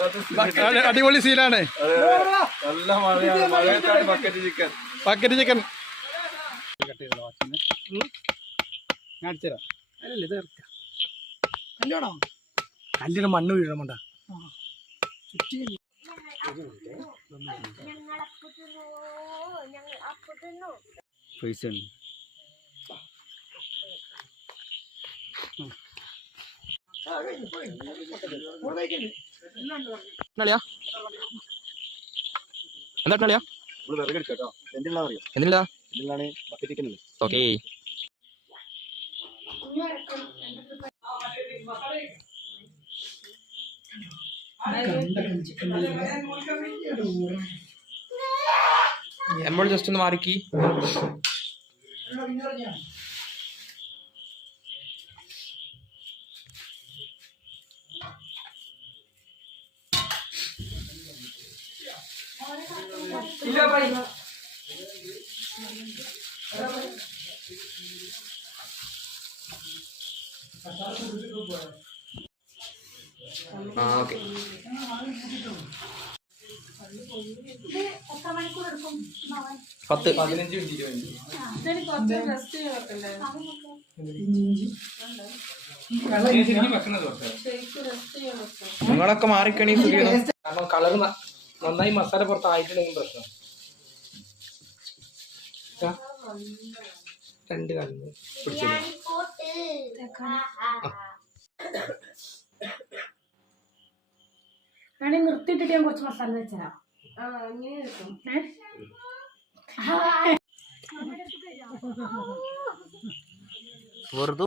അടി- അടിപൊളി സീനാണ്. നല്ല മഴയാണ്. മഴയത്താണ് ബക്കറ്റ് ചിക്കൻ ബക്കറ്റ് ചിക്കൻ കല്ലിന് മണ്ണ് വീഴമണ്ട ഞങ്ങൾ അപ്പു തിന്നു ഞങ്ങൾ അപ്പു തിന്നു പൈസ ഉണ്ട് എന്നാളിയാ എന്താ എന്തിനാ ഓക്കേ നമ്മൾ ജസ്റ്റ് ഒന്ന് മാറിക്കി. ആ ഓക്കെ. പത്ത്. പതിനഞ്ച് മിനിറ്റ് നിങ്ങളൊക്കെ മാറിക്കണി കാരണം കളർ നന്നായി മസാല പുറത്തായിട്ടുണ്ടെങ്കിൽ പ്രശ്നം ഇതാ. രണ്ട് കണ്ണ് പിടിച്ചത് വേണമെങ്കിൽ നിർത്തിയിട്ടിട്ട് ഞാൻ കുറച്ച് മസാല വെച്ചരാം വെറുതെ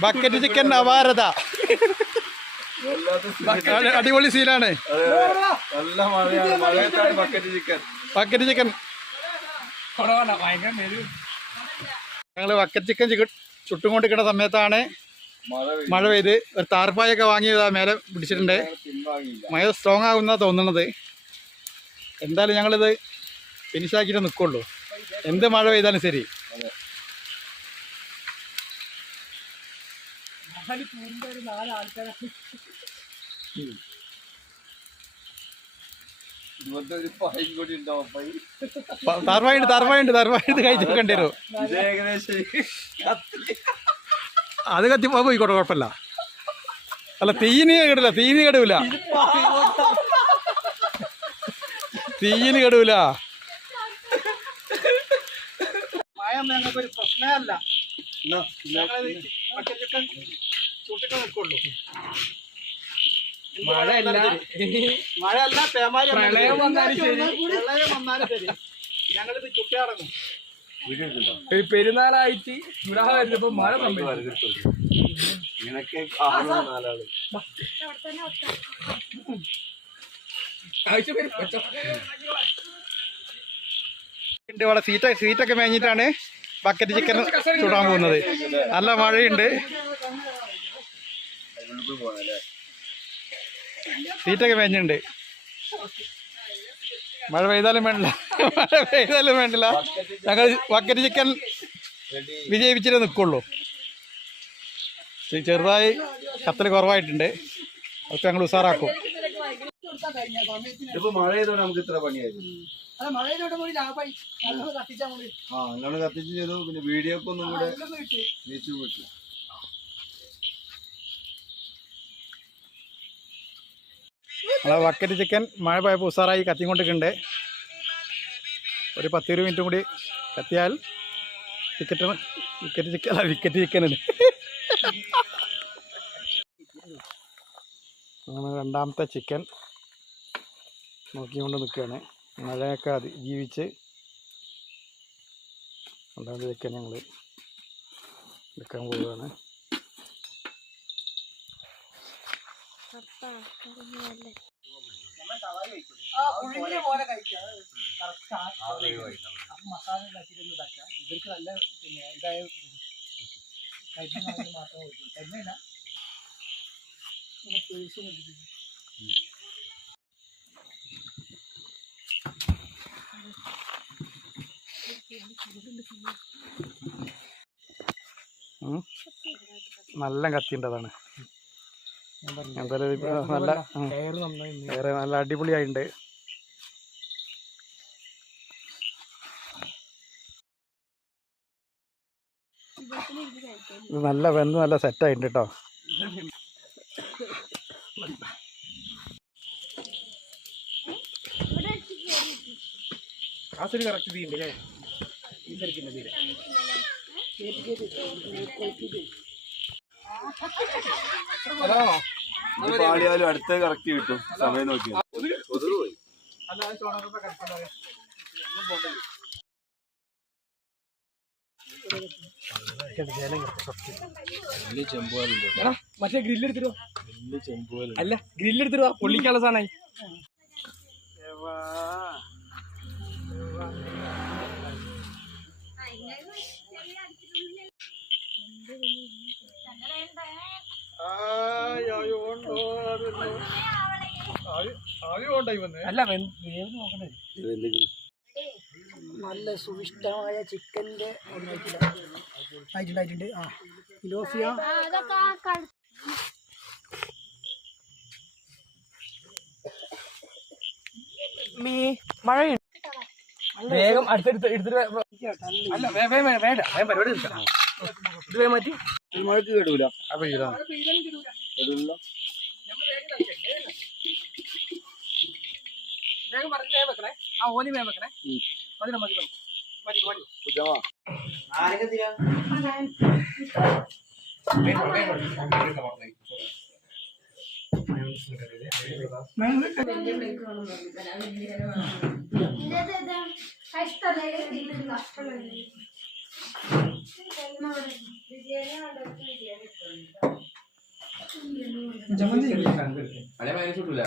Bucket chicken അപാരത അടി- അടിപൊളി സീനാണ് നല്ല മഴയാണ്. ബക്കറ്റ് ചിക്കൻ ബക്കറ്റ് ചിക്കൻ ഞങ്ങൾ ബക്കറ്റ് ചിക്കൻ ചിക്കൻ കൊണ്ടിരിക്കുന്ന സമയത്താണ് മഴ പെയ്ത്. ഒരു താർപ്പായൊക്കെ വാങ്ങിയതാ മേലെ പിടിച്ചിട്ടുണ്ട്. മഴ സ്ട്രോങ് ആകുന്ന തോന്നുന്നത് എന്തായാലും ഞങ്ങളിത് ഫിനിഷാക്കിയിട്ട് നിൽക്കുള്ളൂ എന്ത് മഴ പെയ്താലും ശരി. ഒരു താർവായുണ്ട് താർവായുണ്ട് താർവായുണ്ട് കഴിച്ച് വെക്കേണ്ടി വരും. കത്തി അത് കത്തിപ്പോ പോയിക്കോട്ടെ കുഴപ്പമില്ല. അല്ല തീയിന് കെടില്ല തീയിന് കെടൂല തീയിന് കെടൂല മഴ ഞങ്ങൾക്ക് ഒരു പ്രശ്നമല്ല. ചൂട്ടിട്ട് നിൽക്കുള്ളൂ മഴയല്ല. മഴയല്ല പേമാരി പ്രളയം വന്നാലും ശരി. പ്രളയം വന്നാലും ശരി. ഞങ്ങളിത് ചുട്ടിയടങ്ങും? ഒരു പെരുന്നാളായിട്ട് ഇവിടെ വരുന്നപ്പോ മഴ നാലാൾ. ഇവിടെ സീറ്റ് സീറ്റൊക്കെ മേഞ്ഞിട്ടാണ് ബക്കറ്റ് ചിക്കൻ ചുടാൻ പോകുന്നത്. നല്ല മഴയുണ്ട്. സീറ്റൊക്കെ മേഞ്ഞുണ്ട് മഴ പെയ്താലും വേണ്ടില്ല. മഴ പെയ്താലും വേണ്ടില്ല. ഞങ്ങൾ വക്കറ്റ് ചിക്കൻ വിജയിപ്പിച്ചിട്ടേ നിൽക്കുള്ളൂ ചെറുതായി കത്തൽ കുറവായിട്ടുണ്ട്. അതൊക്കെ ഞങ്ങൾ ഉഷാറാക്കും. ഇപ്പൊ മഴ ചെയ്തോണ്ട് നമുക്ക് ഇത്ര പണിയായിരുന്നു. ആ കത്തിച്ച് ചെയ്തു. പിന്നെ വീഡിയോക്ക് ഒന്നും കൂടെ കിട്ടി തിരിച്ചു കിട്ടും നമ്മളെ വക്കറ്റ് ചിക്കൻ മഴ പോയപ്പോൾ ഉഷാറായി കത്തിക്കൊണ്ടിരിക്കുന്നുണ്ട്. ഒരു പത്തിരു മിനിറ്റും കൂടി കത്തിയാൽ വിക്കറ്റ് വിക്കറ്റ് ചിക്കൻ അല്ല വിക്കറ്റ് ചിക്കൻ ഉണ്ട്. അങ്ങനെ രണ്ടാമത്തെ ചിക്കൻ നോക്കിക്കൊണ്ട് നിൽക്കുകയാണ്. മഴയൊക്കെ അതിജീവിച്ച് രണ്ടാമത്തെ ചിക്കൻ ഞങ്ങൾ എടുക്കാൻ പോവുകയാണ്. പുഴുങ്ങിയ പോലെ കഴിക്കാം. മസാല ഇവർക്ക് നല്ല പിന്നെ ഇതായ മാത്രമേ. നല്ല കത്തിന്റെതാണ് പറഞ്ഞു എന്തായാലും നല്ല കയറ് നല്ല അടിപൊളിയായിട്ടുണ്ട് ഇത് നല്ല വെന്ത് നല്ല സെറ്റായിട്ടുണ്ട് കേട്ടോ കറക്റ്റ് തീരെ അതാണോ ഇത് പാളിയാലും അടുത്ത കറക്റ്റ് കിട്ടും. സമയം നോക്കി. മറ്റേ ഗ്രില്ല് എടുത്തിരുവോ അല്ല ഗ്രില്ല് എടുത്തിരുവാ പൊള്ളിക്കാനുള്ള സാധനമായി നല്ല സുവിഷ്ടമായ ചിക്കന്റെ ആയിട്ടുണ്ട് ആ മഴയുണ്ട്. വേഗം അടുത്തെടുത്ത് എടുത്തിട്ട് അല്ല വേ- വേ- വേ- വേണ്ട വേഗം പരിപാടി തീർക്കാം. ഇത് വേഗം മാറ്റി. മഴക്ക് കേടൂല. അപ്പൊ കേടൂല. വേഗം പറഞ്ഞ് വേഗം വെക്കണേ. ആ ഓലി വേഗം വെക്കണേ. മതി മതി മതി. മതി മതി. ജമന്തി അല്ലേ മൈനസ് കിട്ടൂല